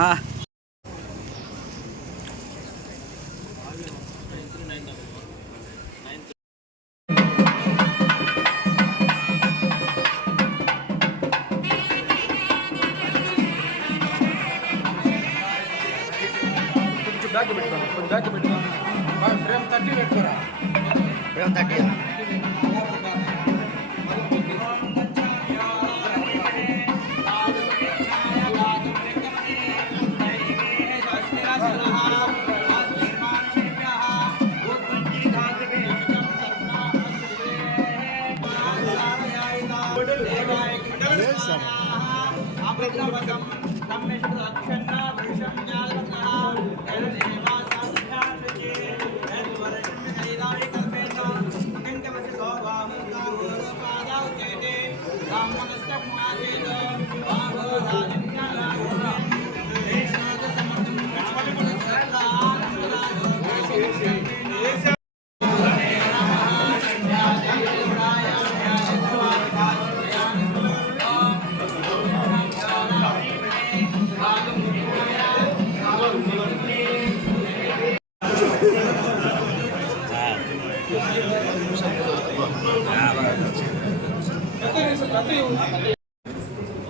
Back పెట్టుకోండి, కొంచెం back పెట్టుకోండి. ఫ్రేమ్ 30 పెట్టుకోరా, ఫ్రేమ్ 30.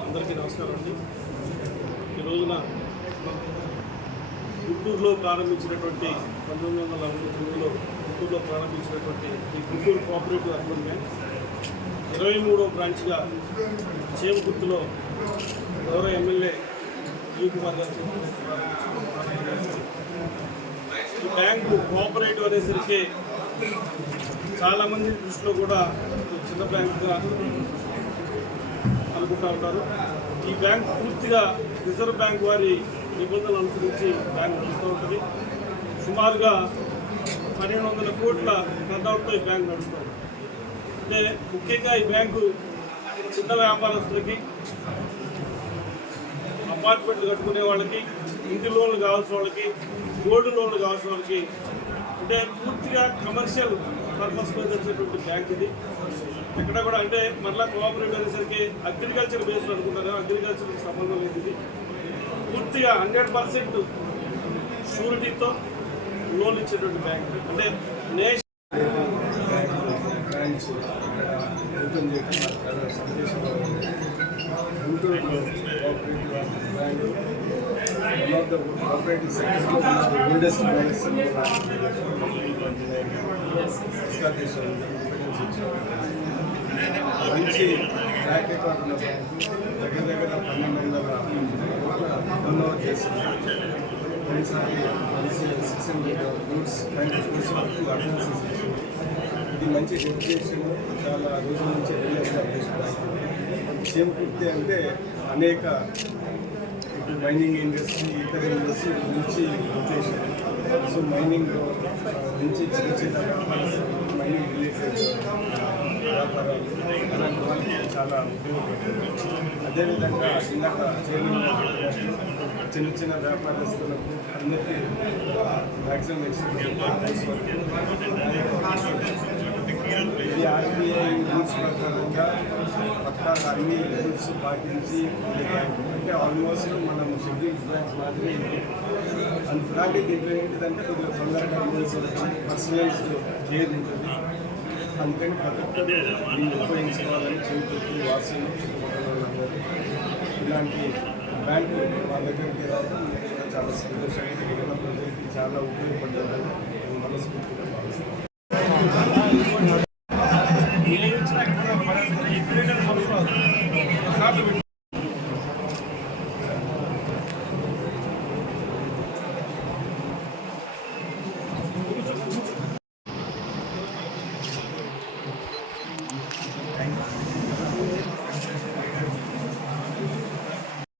అందరికీ నమస్కారం అండి. ఈ రోజున గుంటూరులో ప్రారంభించినటువంటి 1999లో గుంటూరులో ప్రారంభించినటువంటి ఈ గుంటూరు కోఆపరేటివ్ అర్బన్ బ్యాంక్ 23వ బ్రాంచ్గా చేమకుర్తిలో గౌరవ ఎమ్మెల్యే జీవకుమార్ గారు ఈ బ్యాంకు కోఆపరేటివ్ అనేసరికి చాలామంది దృష్టిలో కూడా చిన్న బ్యాంకుగా అనుకుంటూ ఉంటారు. ఈ బ్యాంక్ పూర్తిగా రిజర్వ్ బ్యాంక్ వారి నిబంధనలు అనుసరించి బ్యాంక్ నడుస్తూ ఉంటుంది. సుమారుగా 1200 కోట్ల టర్నౌట్తో ఈ బ్యాంక్ నడుస్తూ ఉంటుంది. అంటే ముఖ్యంగా ఈ బ్యాంకు చిన్న వ్యాపారస్తులకి, అపార్ట్మెంట్లు కట్టుకునే వాళ్ళకి, ఇంటి లోన్లు కావాల్సిన వాళ్ళకి, గోల్డ్ లోన్లు కావాల్సిన వాళ్ళకి, అంటే పూర్తిగా కమర్షియల్ పర్పస్ మీద వచ్చేటువంటి బ్యాంక్ ఇది. ఎక్కడ కూడా అంటే మరలా కోఆపరేటివ్ అనేసరికి అగ్రికల్చర్ బేస్డ్ అనుకుంటారు. అగ్రికల్చర్కి సంబంధం లేదు. ఇది పూర్తిగా 100% షూరిటీతో లోన్ ఇచ్చేటువంటి బ్యాంక్. అంటే నేషనల్ ఓపెన్ చేయడం చాలా సంతోషంగా ఉంది. Guntur cooperative bank one of the cooperative సెక్టర్స్లో ఓల్డెస్ట్ బ్యాంక్స్ మంచి ట్రాక్ రికార్డ్ ఉన్న బ్యాంకు. దగ్గర 1200 టర్న్ ఓవర్ చేస్తుంది. కొన్నిసారి 600 రూట్స్ ఇది మంచి రెప్యుటేషన్. చాలా రోజుల నుంచి ఎస్టాబ్లిష్ బ్యాంక్. చేమకుర్తి అంటే అనేక మైనింగ్ ఇండస్ట్రీ, ఇతర ఇండస్ట్రీ నుంచి ఉద్దేశం. సో మైనింగ్ నుంచి చిన్న చిన్న వ్యాపారస్తులు, మైనింగ్ రిలేటెడ్ వ్యాపారాలు అలాంటి వాళ్ళకి చాలా ఉపయోగపడుతుంది. అదేవిధంగా ఇందాక చిన్న చిన్న వ్యాపారస్తులకు అందరికీ మ్యాక్సిమం ఇది ఆర్బీఐ రూల్స్ ప్రకారంగా పక్కాగా అన్ని రూల్స్ పాటించి అంటే ఆల్మోస్ట్ మనం షెడ్యూల్డ్ బ్యాంక్స్ మాదిరి అలాంటి దీంట్లో ఏంటిదంటే కొద్దిగా తొందరగా రూల్స్ వచ్చి పర్సనలైజ్డ్ కేర్ ఉంటుంది. అందుకని ప్రతి ఒక్కరు దీన్ని ఉపయోగించుకోవాలని చెబుతూ వాసులు ఇలాంటి బ్యాంకు మా దగ్గరికి రావడం చాలా సంతోషంగా ప్రజలకి చాలా ఉపయోగం.